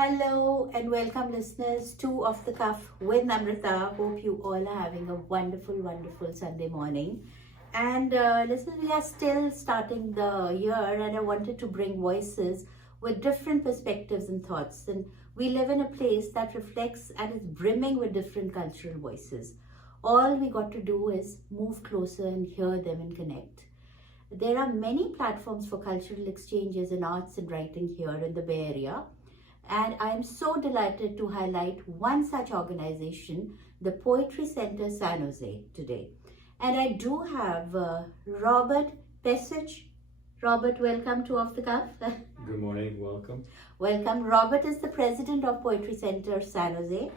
Hello and welcome listeners to Off the Cuff with Namrita. Hope you all are having a wonderful Sunday morning. And listeners, we are still starting the year and I wanted to bring voices with different perspectives and thoughts. And we live in a place that reflects and is brimming with different cultural voices. All we got to do is move closer and hear them and connect. There are many platforms for cultural exchanges in arts and writing here in the Bay Area. And I am so delighted to highlight one such organization, the Poetry Center San José today. And I do have Robert Pesich. Robert, welcome to Off the Cuff. Good morning, welcome. Welcome. Robert is the president of Poetry Center San José,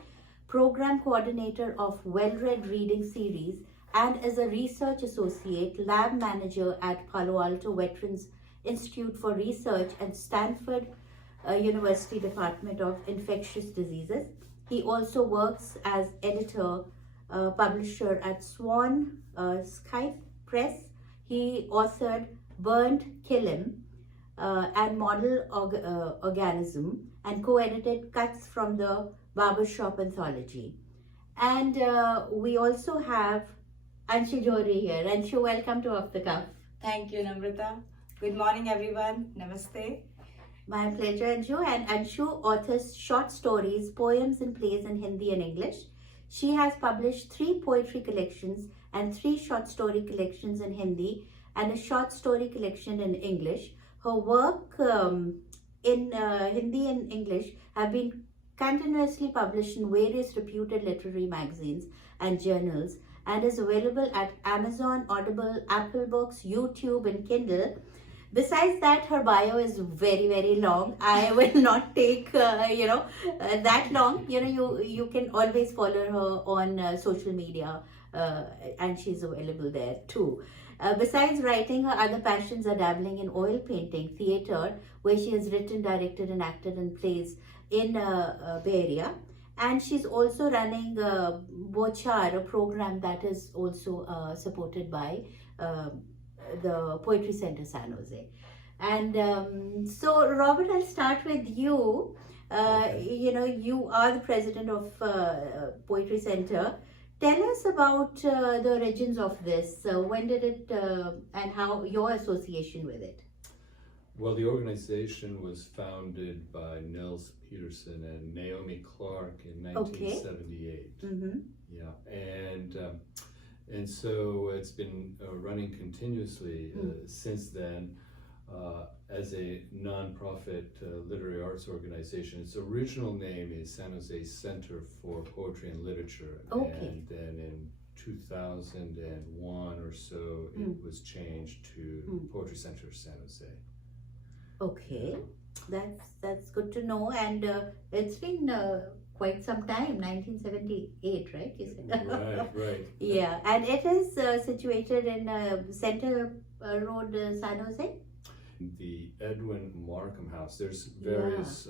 program coordinator of Well-Read Reading Series, and is a research associate, lab manager at Palo Alto Veterans Institute for Research and Stanford University Department of Infectious Diseases. He also works as editor, publisher at Swan Scythe Press. He authored Burned Kilim and Model Organism and co-edited cuts from the Barbershop Anthology. And we also have Anshu Johri here. Anshu, welcome to Off the Cuff. Thank you, Namrita. Good morning, everyone. Namaste. My pleasure, Anshu. And Anshu authors short stories, poems and plays in Hindi and English. She has published 3 poetry collections and 3 short story collections in Hindi and a short story collection in English. Her work in Hindi and English have been continuously published in various reputed literary magazines and journals and is available at Amazon, Audible, Apple Books, YouTube and Kindle. Besides that, her bio is very long. I will not take that long. You can always follow her on social media and she's available there too. Besides writing, her other passions are dabbling in oil painting, theatre, where she has written, directed and acted in plays in Bay Area. And she's also running Bochar, a program that is also supported by the Poetry Center San José. And so Robert, I'll start with you. You are the president of Poetry Center. Tell us about the origins of this. When did it and how your association with it? Well, the organization was founded by Nels Peterson and Naomi Clark in 1978. Okay. Mm-hmm. Yeah, and so it's been running continuously since then as a non-profit literary arts organization. Its original name is San Jose Center for Poetry and Literature. Okay. And then in 2001 or so, it was changed to Poetry Center San Jose. Okay, that's good to know. And it's been quite some time, 1978, right? You said. Right. Yeah, and it is situated in Center Road, San Jose? The Edwin Markham House. There's various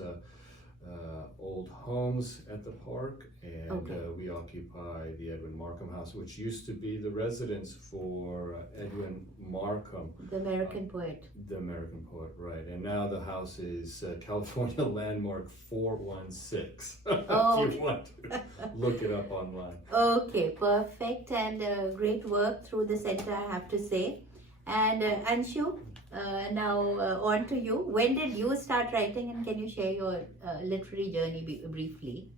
old homes at the park, and we occupy the Edwin Markham House, which used to be the residence for Edwin Markham. The American poet. The American poet, right. And now the house is California Landmark 416, if you want to look it up online. Okay, perfect. And great work through the center, I have to say. And Anshu, now on to you. When did you start writing, and can you share your literary journey briefly?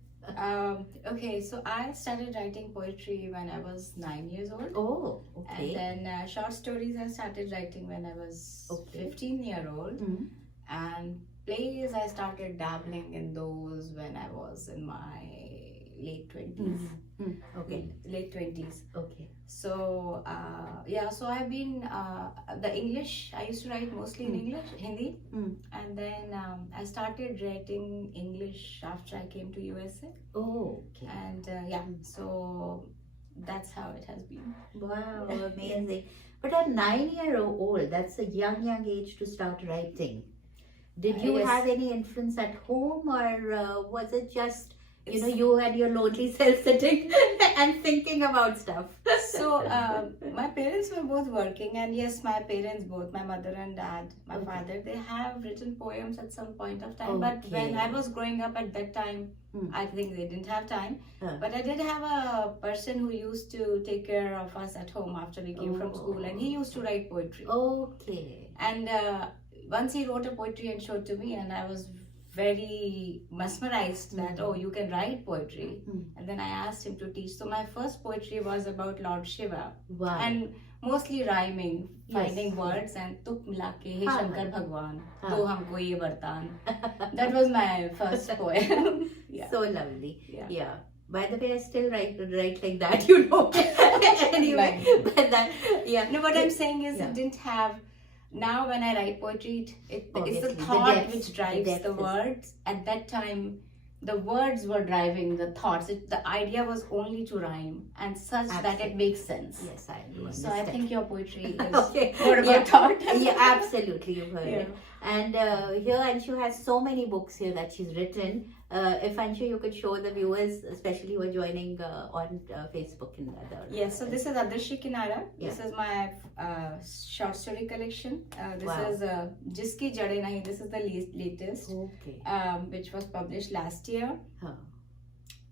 Okay, so I started writing poetry when I was 9 years old. Oh, okay. And then short stories I started writing when I was 15-year-old. Mm-hmm. And plays I started dabbling in those when I was in my late 20s. Okay. Late 20s. Okay. So so I've been the English I used to write mostly in English, Hindi, and then I started writing English after I came to USA. Oh, okay. And so that's how it has been. Wow, amazing. But at 9-year-old, that's a young age to start writing. Did you Yes. have any influence at home, or was it just you and your lonely self sitting and thinking about stuff. So my parents were both working, and yes, my parents both, my mother and dad, my father, they have written poems at some point of time. But when I was growing up at that time, I think they didn't have time. But I did have a person who used to take care of us at home after we came from school, and he used to write poetry. Okay. And once he wrote a poetry and showed to me, and I was very mesmerized that you can write poetry. And then I asked him to teach. So my first poetry was about Lord Shiva. Wow. And mostly rhyming, finding words, and tuk milake he Shankar Bhagwan do humko ye vartan. That was my first poem. So lovely. Yeah. By the way, I still write like that, anyway, but that, No, what I'm saying is it didn't have. Now when I write poetry, it's the thought which drives the words. At that time, the words were driving the thoughts. The idea was only to rhyme and such that it makes sense. Yes, I do understand. So I think your poetry is okay. more about thought. Absolutely, you've heard it. And here Anshu has so many books here that she's written. If Anshu, you could show the viewers, especially who are joining on Facebook and other. Yes, so this is Adarshi Kinara. This is my short story collection. This is Jiski Jade Nahi. This is the latest, which was published last year.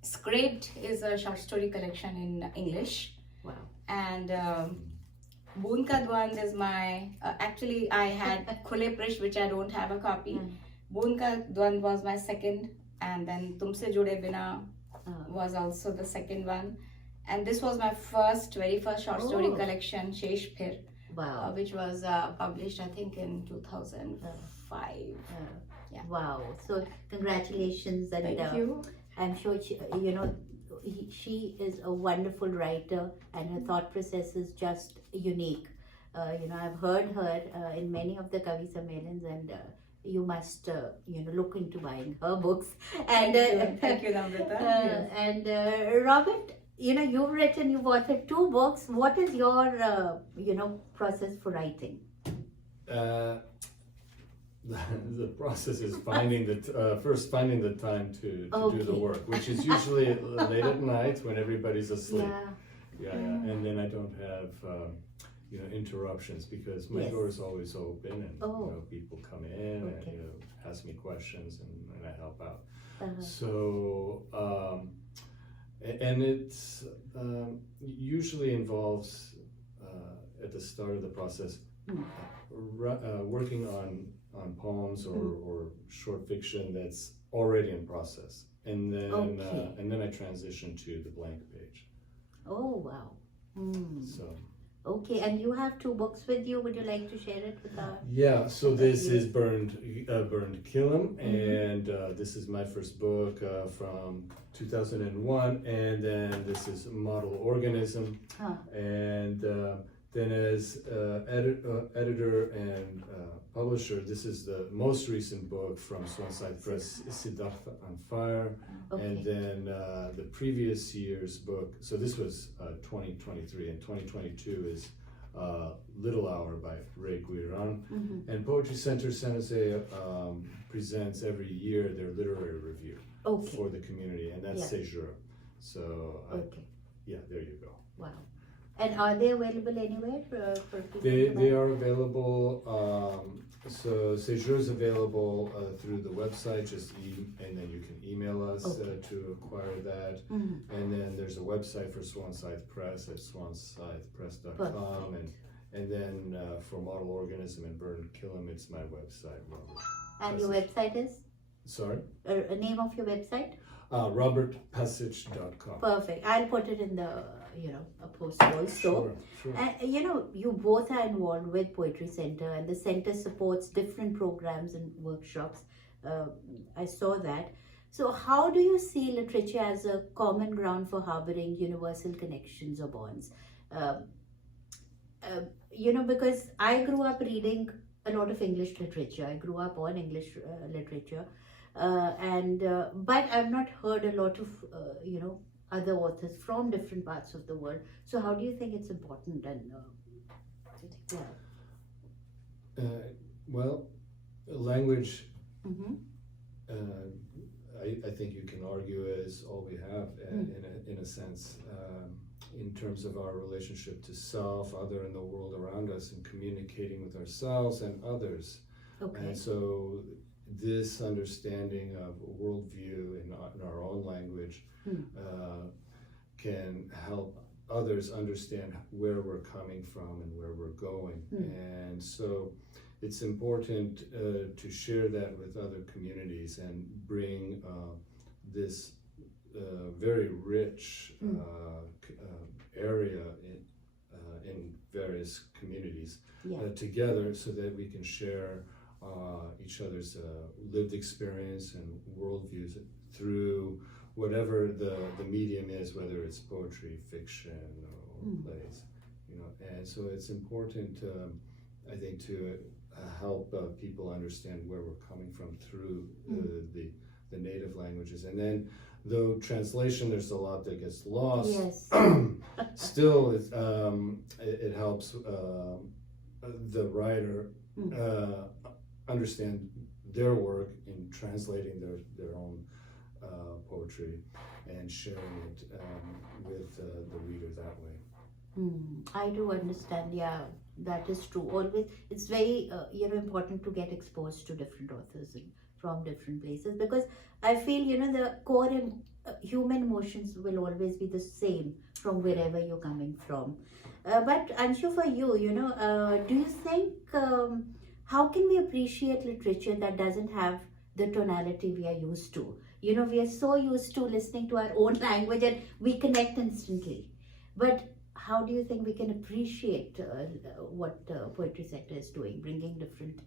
Scraped is a short story collection in English. Wow. And Boon Ka Dwand is my, actually I had Khule Prish, which I don't have a copy. Boon Ka Dwand was my second, and then Tumse Jude Bina was also the second one. And this was my very first short story collection, Shesh Phir, which was published I think in 2005. Wow, so congratulations. And thank you. I'm sure she is a wonderful writer, and her thought process is just unique. I've heard her in many of the Kavi Sammelans, and you must look into buying her books. And thank you, Namrita. And Robert, you've authored 2 books. What is your process for writing? The process is finding finding the time to do the work, which is usually late at night when everybody's asleep. And then I don't have interruptions, because my door is always open, and people come in and ask me questions, and I help out. So and it's usually involves at the start of the process working on poems or short fiction that's already in process, and then I transition to the blank page. Oh wow. So okay, and you have 2 books with you. Would you like to share it with us? Yeah, so this is Burned Kilim, and this is my first book from 2001, and then this is Model Organism, and then as editor and publisher, this is the most recent book from Swan Scythe Press, Siddhartha on Fire, and then the previous year's book, so this was 2023, and 2022 is Little Hour by Ray Guiran. And Poetry Center San José presents every year their literary review for the community, and that's Séjour. So there you go. Wow. And are they available anywhere for people? They are available. So Séjour is available through the website, and then you can email us to acquire that. And then there's a website for Swan Scythe Press at swanscythepress.com, and then for Model Organism and Burned Kilim, it's my website, Robert. And your website is? Sorry? Name of your website? robertpesich.com. Perfect. I'll put it in the a post also. Sure. You both are involved with Poetry Center, and the center supports different programs and workshops. I saw that. So how do you see literature as a common ground for harboring universal connections or bonds? Because I grew up reading a lot of English literature. I grew up on English literature. But I've not heard a lot of other authors from different parts of the world. So how do you think it's important? And well, language. I I think you can argue is all we have in a sense, in terms of our relationship to self, other, and the world around us, and communicating with ourselves and others. Okay. And so this understanding of worldview in our own language can help others understand where we're coming from and where we're going. And so it's important to share that with other communities and bring this very rich area in various communities together, so that we can share each other's lived experience and worldviews through whatever the medium is, whether it's poetry, fiction, or plays, you know. And so it's important, I think, to help people understand where we're coming from through the native languages. And then, though translation, there's a lot that gets lost. Yes. Still, it helps the writer understand their work in translating their own poetry and sharing it with the reader that way. I do understand. Yeah, that is true. Always, it's very important to get exposed to different authors from different places, because I feel the core human emotions will always be the same from wherever you're coming from. But Anshu, for you, do you think how can we appreciate literature that doesn't have the tonality we are used to? We are so used to listening to our own language and we connect instantly. But how do you think we can appreciate what Poetry Center is doing, bringing different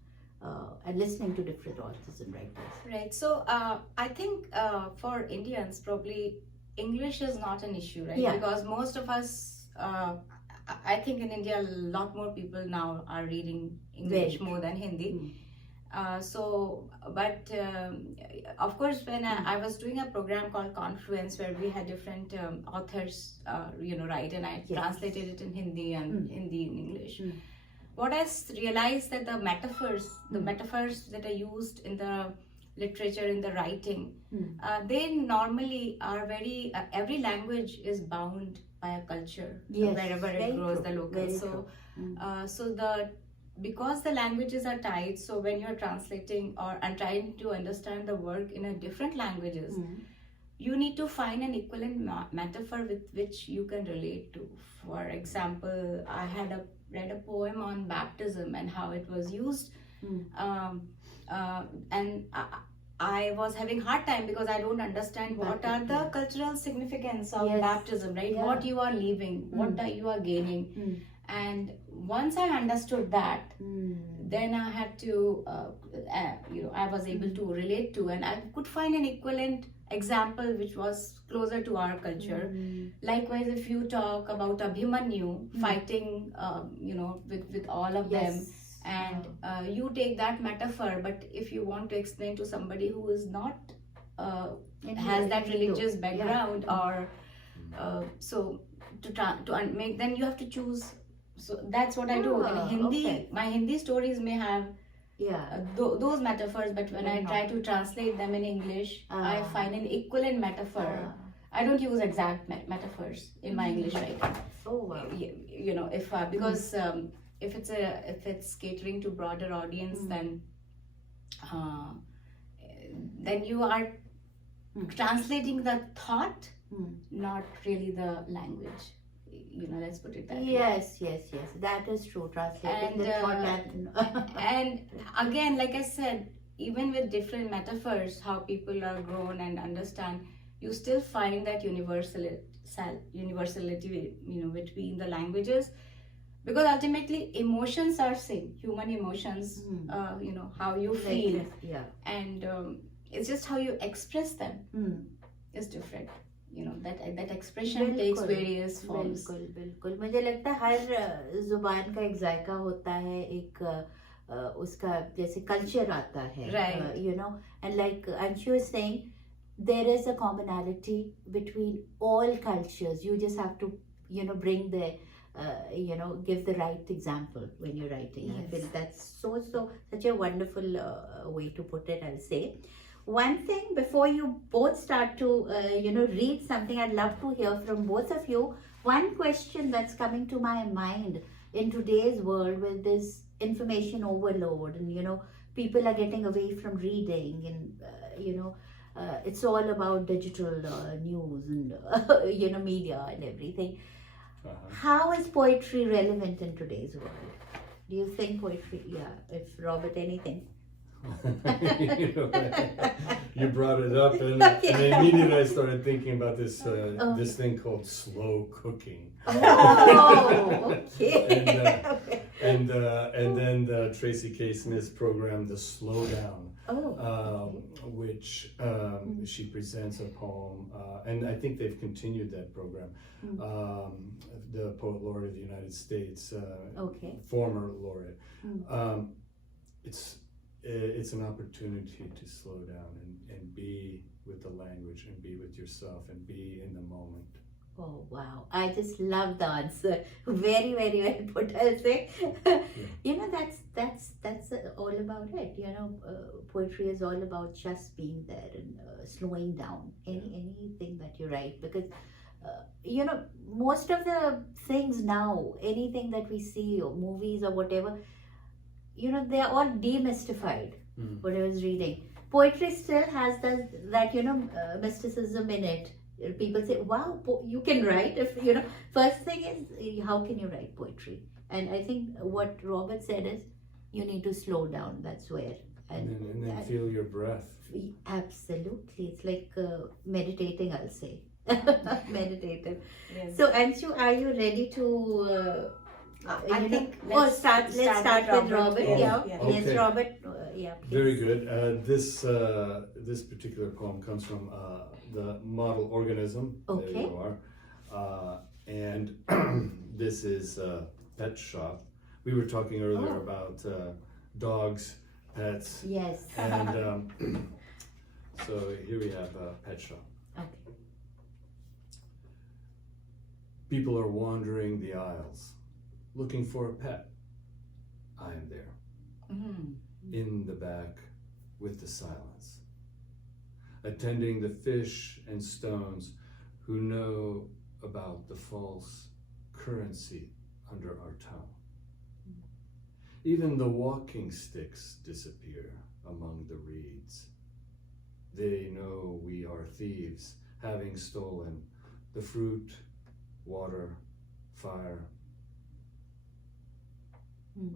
and listening to different authors and writers? Right. So I think for Indians, probably English is not an issue, right? Yeah. Because most of us, I think in India, a lot more people now are reading English more than Hindi. But of course, when I was doing a program called Confluence, where we had different authors, write, and I translated it in Hindi and Hindi in English. What I realized that the metaphors that are used in the literature, in the writing, they normally are very. Every language is bound by a culture, wherever it grows, the local. Because the languages are tied, so when you're translating and trying to understand the work in a different languages, you need to find an equivalent metaphor with which you can relate to. For example, I had read a poem on baptism and how it was used, and I was having hard time because I don't understand what are the cultural significance of baptism, right? What you are leaving, what you are gaining. And once I understood that, then I had to, I was able to relate to, and I could find an equivalent example which was closer to our culture. Likewise, if you talk about Abhimanyu fighting, with all of them, and you take that metaphor, but if you want to explain to somebody who is not, has that religious background, or so to make, then you have to choose. So that's what I do. In Hindi, my Hindi stories may have those metaphors, but when I try to translate them in English, I find an equivalent metaphor. I don't use exact metaphors in my English writing. Oh wow! If because if it's catering to broader audience, then you are translating the thought, not really the language. Let's put it that way. Yes, that is true. Translating the thought and again, like I said, even with different metaphors, how people are grown and understand, you still find that universality, between the languages, because ultimately emotions are same. Human emotions, how you feel, and it's just how you express them is different. That expression takes various forms. बिल्कुल मुझे लगता है हर जुबान का एक जायका होता है, एक उसका जैसे कल्चर आता है, right? And like Anshu is saying, there is a commonality between all cultures. You just have to bring the give the right example when you're writing. I feel that's such a wonderful way to put it, I'll say. one thing before you both start to, read something, I'd love to hear from both of you. One question that's coming to my mind in today's world with this information overload, and people are getting away from reading, and it's all about digital news and media and everything. How is poetry relevant in today's world? Do you think poetry? Yeah, if Robert, anything. You brought it up, and immediately I started thinking about this this thing called slow cooking. Oh, okay. And then the Tracy K. Smith program, The Slow Down, which she presents a poem, and I think they've continued that program. The Poet Laureate of the United States, former laureate. It's an opportunity to slow down and be with the language and be with yourself and be in the moment. Oh wow, I just love the answer. Very, very well put, I'll say. That's all about it. Poetry is all about just being there and slowing down anything that you write, because most of the things now, anything that we see or movies or whatever, they're all demystified. What I was reading, poetry still has that mysticism in it. People say, wow, you can write. If first thing is, how can you write poetry? And I think what Robert said is, you need to slow down. That's where. And then feel your breath. Absolutely, it's like meditating, I'll say. Meditative. Yes. So Anshu, are you ready to I think let's start with Robert. Yeah. Yes, Okay. Robert. Please. Very good. This particular poem comes from the Model Organism. Okay. There you are. And this is Pet Shop. We were talking earlier about dogs, pets. Yes. And so here we have Pet Shop. Okay. People are wandering the aisles, looking for a pet. I am there, in the back with the silence, attending the fish and stones who know about the false currency under our tongue. Even the walking sticks disappear among the reeds. They know we are thieves, having stolen the fruit, water, fire.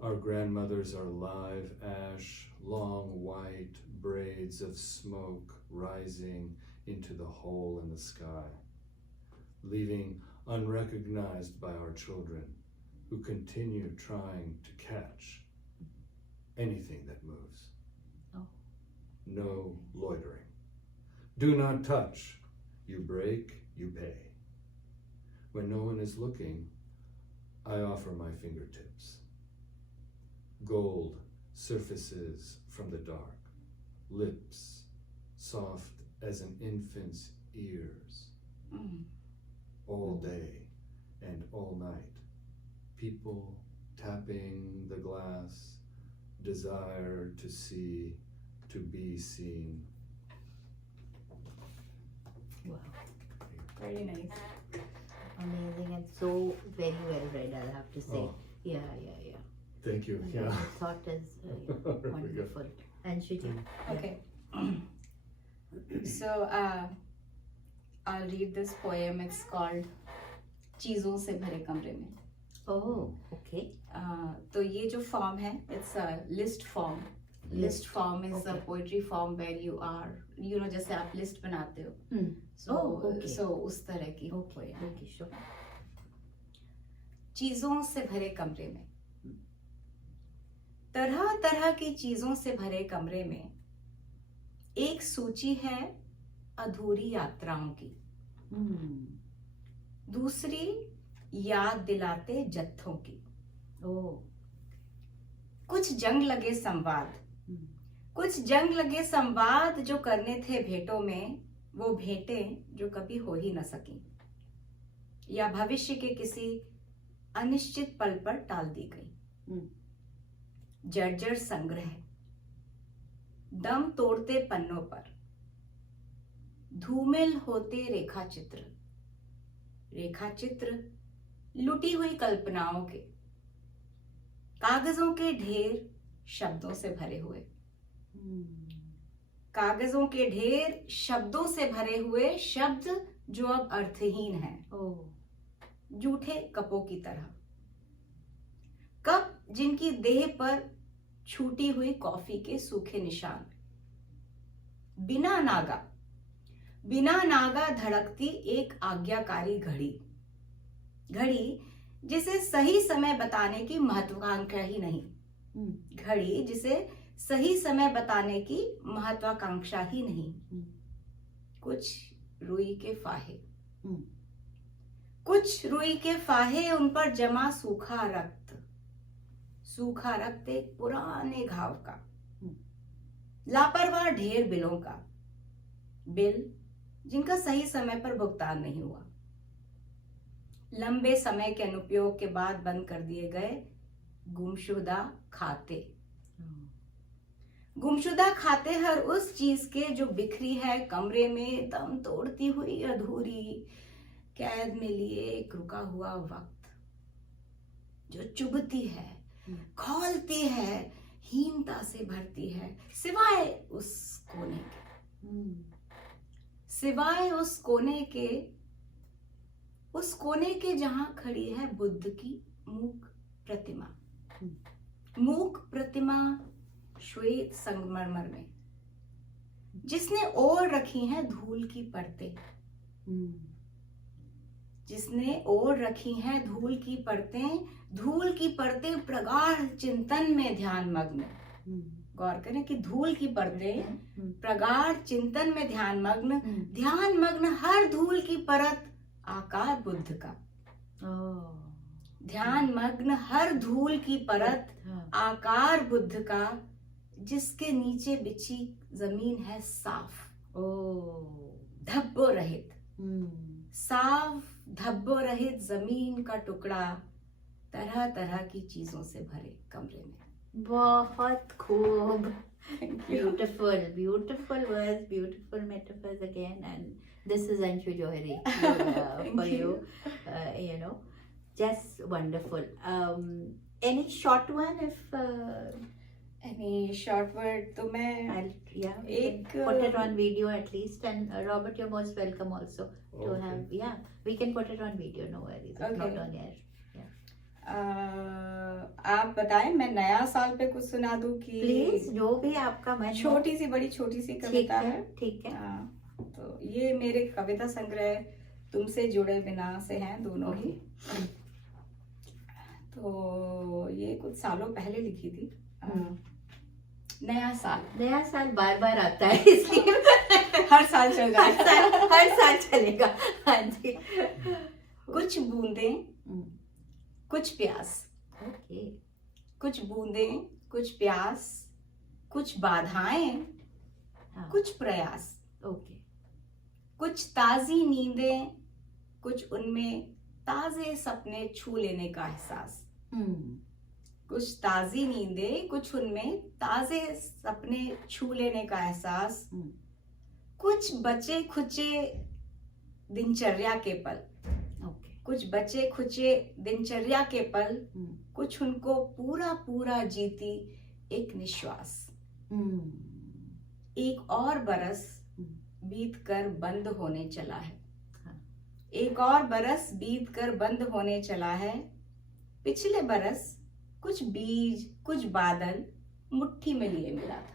Our grandmothers are live ash, long white braids of smoke rising into the hole in the sky, leaving unrecognized by our children who continue trying to catch anything that moves. No loitering. Do not touch. You break, you pay. When no one is looking, I offer my fingertips. Gold surfaces from the dark, lips soft as an infant's ears. All day and all night, people tapping the glass, desire to see, to be seen. Wow. Very nice. Amazing and so very well read, I'll have to say. Oh. Yeah. Thank you. The Yeah. thought is wonderful. And Shruti. Okay. So I'll read this poem. It's called चीजों से भरे कमरे में. Oh, okay. तो ये जो form है, it's a list form. List form is a poetry form where you are, जैसे आप list बनाते हो. So उस तरह की poem. Okay, sure. चीजों से भरे कमरे में, तरह तरह की चीजों से भरे कमरे में एक सूची है अधूरी यात्राओं की. दूसरी याद दिलाते जत्थों की. कुछ जंग लगे संवाद, कुछ जंग लगे संवाद जो करने थे भेंटों में, वो भेंटें जो कभी हो ही न सकी या भविष्य के किसी अनिश्चित पल पर टाल दी गई. जर्जर संग्रह, दम तोड़ते पन्नों पर धूमिल होते रेखा चित्र लुटी हुई कल्पनाओं के, कागजों के ढेर शब्दों से भरे हुए, कागजों के ढेर शब्दों से भरे हुए, शब्द जो अब अर्थहीन हैं, जूठे कपों की तरह, कप जिनकी देह पर छूटी हुई कॉफी के सूखे निशान, बिना नागा धड़कती एक आज्ञाकारी घड़ी जिसे सही समय बताने की महत्वाकांक्षा ही नहीं, घड़ी जिसे सही समय बताने की महत्वाकांक्षा ही नहीं, कुछ रुई के फाहे, उन पर जमा सूखा रक्त एक पुराने घाव का, लापरवाह ढेर बिलों का, बिल जिनका सही समय पर भुगतान नहीं हुआ, लंबे समय के अनुपयोग के बाद बंद कर दिए गए गुमशुदा खाते हर उस चीज के जो बिखरी है कमरे में, दम तोड़ती हुई अधूरी, कैद में लिए एक रुका हुआ वक्त, जो चुभती है, खौलती है, हीनता से भरती है, सिवाय उस कोने के जहां खड़ी है बुद्ध की मूक प्रतिमा श्वेत संगमरमर में, जिसने ओढ़ रखी हैं धूल की परतें, धूल की परतें प्रगाढ़ चिंतन में ध्यान मग्न, गौर करें कि धूल की परतें प्रगाढ़ चिंतन में ध्यान मग्न, हर धूल की परत आकार बुद्ध का, ध्यान मग्न हर धूल की परत आकार बुद्ध का, जिसके नीचे बिछी जमीन है साफ, धब्बों रहित जमीन का टुकड़ा, तरह तरह की चीजों से भरे कमरे में। बहुत खूब, beautiful words, beautiful metaphors again, and this is Anshu Johri for you, just wonderful. Any short one, if any short word, तो मैं put it on video at least, and Robert, you're most welcome also to have, we can put it on video, no worries, it's not on air. आप बताएं, मैं नया साल पे कुछ सुना दूं कि प्लीज, जो भी आपका मन, छोटी सी कविता है, ठीक है। तो ये मेरे कविता संग्रह तुमसे जुड़े बिना से हैं दोनों ही, तो ये कुछ सालों पहले लिखी थी। नया साल बार आता है, इसलिए हर साल चल जाएगा, हर साल चलेगा। हाँ जी। कुछ बूंदें कुछ प्यास, कुछ बूंदें कुछ प्यास, कुछ बाधाएं कुछ प्रयास, कुछ ताजी नींदें, कुछ उनमें ताजे सपने छू लेने का एहसास, कुछ ताजी नींदें, कुछ उनमें ताजे सपने छू लेने का एहसास, कुछ बचे खुचे दिनचर्या के पल, कुछ बचे खुचे दिनचर्या के पल, कुछ उनको पूरा जीती एक निश्वास, एक और बरस बीतकर बंद होने चला है, एक और बरस बीतकर बंद होने चला है, पिछले बरस कुछ बीज कुछ बादल मुट्ठी में लिए मिला था,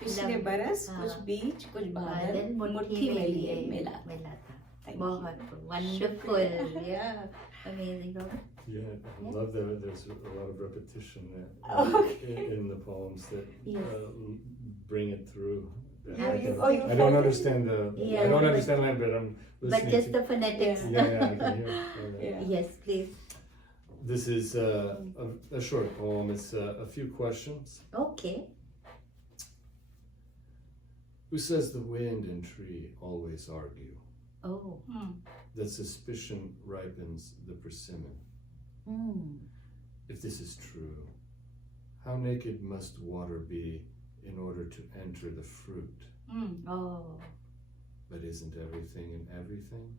पिछले बरस कुछ बीज कुछ बादल मुट्ठी में लिए मिला था। बहुत wonderful, yeah, amazing. Yeah, I love that there's a lot of repetition in the poems that bring it through. I don't understand that, but I'm listening. But just the phonetics. Yeah, I can hear. Yes, please. This is a short poem. It's a few questions. Okay. Who says the wind and tree always argue? Oh. That suspicion ripens the persimmon. If this is true, how naked must water be in order to enter the fruit? Oh. But isn't everything in everything?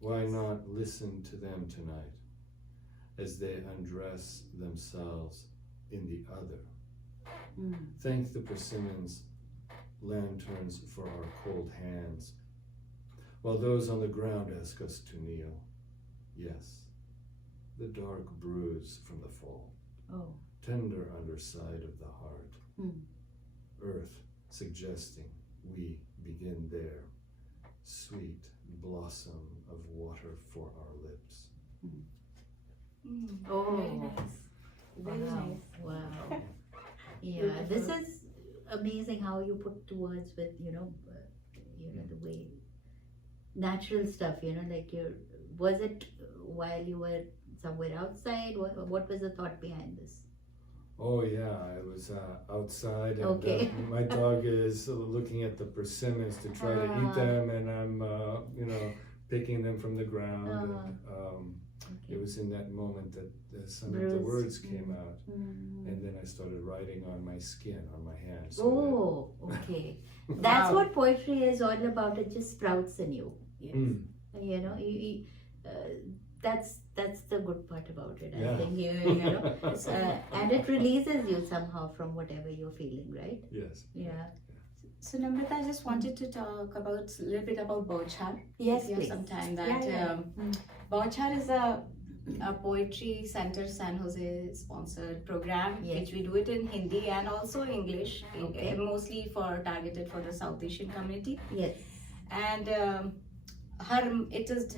Why not listen to them tonight as they undress themselves in the other? Thank the persimmons, lanterns for our cold hands, while those on the ground ask us to kneel. Yes, the dark bruise from the fall, tender underside of the heart, earth suggesting we begin there, sweet blossom of water for our lips. Oh, Very nice. Very nice. Wow. Yeah, this is amazing how you put words with, the way natural stuff, like was it while you were somewhere outside? What was the thought behind this? Oh yeah, I was outside, and Okay. my dog is looking at the persimmons to try to eat them, and I'm picking them from the ground. And, it was in that moment that some of the words came out, and then I started writing on my skin, on my hands. Okay. That's what poetry is all about. It just sprouts in you. Yes. That's the good part about it. Yeah. I think and it releases you somehow from whatever you're feeling, right? Yes. Yeah. So Namrita, I just wanted to talk about a little bit about Bauchar. Yes, if you have please. some time. That Yeah. Bauchar is a Poetry Center San José sponsored program, Yes. which we do it in Hindi and also English, Okay. mostly targeted for the South Asian community. Yes. And it is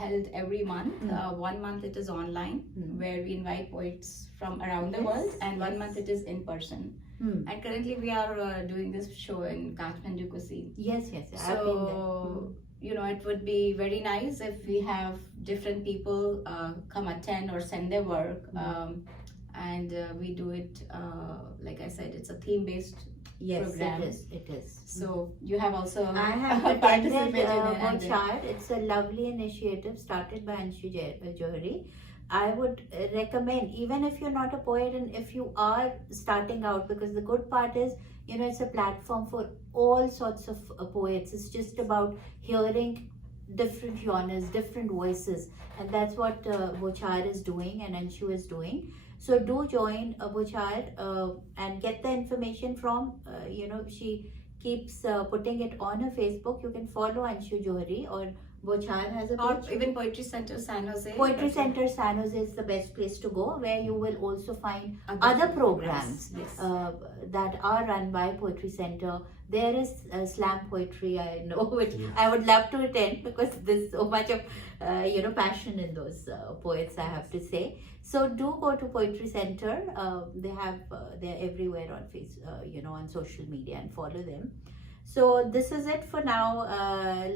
held every month. 1 month it is online, where we invite poets from around the world, and 1 month it is in person. And currently we are doing this show in Kathmandu, Kusi. Yes. I've been there. So, it would be very nice if we have different people come attend or send their work. And we do it, like I said, it's a theme-based program. It is. So you have also I have participated attended in it. Bauchar. It's a lovely initiative started by Anshu Johri. I would recommend, even if you're not a poet and if you are starting out, because the good part is, it's a platform for all sorts of poets. It's just about hearing different genres, different voices, and that's what Bauchar is doing and Anshu is doing. So do join Bauchar and get the information from, she keeps putting it on her Facebook. You can follow Anshu Johri, or Bauchar has a Or page. even Poetry Center San José. Poetry Center San Jose is the best place to go, where you will also find other programs Yes. that are run by Poetry Center. There is slam poetry, I know, which I would love to attend, because there's so much of passion in those poets, I have to say. So do go to Poetry Center. They're everywhere on Facebook, on social media, and follow them. So this is it for now,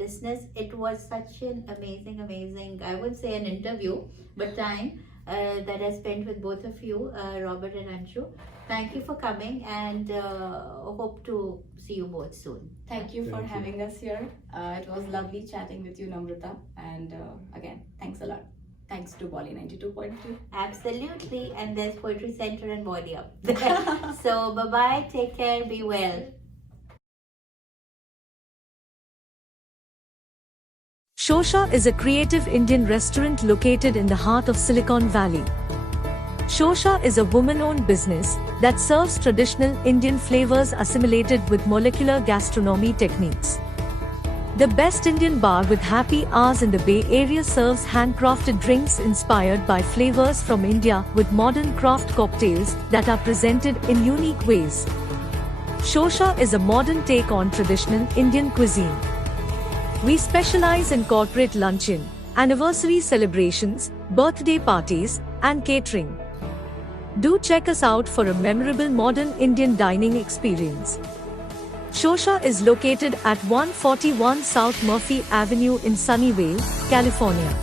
listeners. It was such an amazing, I would say an interview, but time that I spent with both of you, Robert and Anshu. Thank you for coming, and hope to see you both soon. Thank you for Thank you. having us here. It was lovely chatting with you, Namrita. And again, thanks a lot. Thanks to Bolly92.3. Absolutely, and there's Poetry Center and Body Up. So bye-bye, take care, be well. Shosha is a creative Indian restaurant located in the heart of Silicon Valley. Shosha is a woman-owned business that serves traditional Indian flavors assimilated with molecular gastronomy techniques. The best Indian bar with happy hours in the Bay Area serves handcrafted drinks inspired by flavors from India with modern craft cocktails that are presented in unique ways. Shosha is a modern take on traditional Indian cuisine. We specialize in corporate luncheon, anniversary celebrations, birthday parties, and catering. Do check us out for a memorable modern Indian dining experience. Shosha is located at 141 South Murphy Avenue in Sunnyvale, California.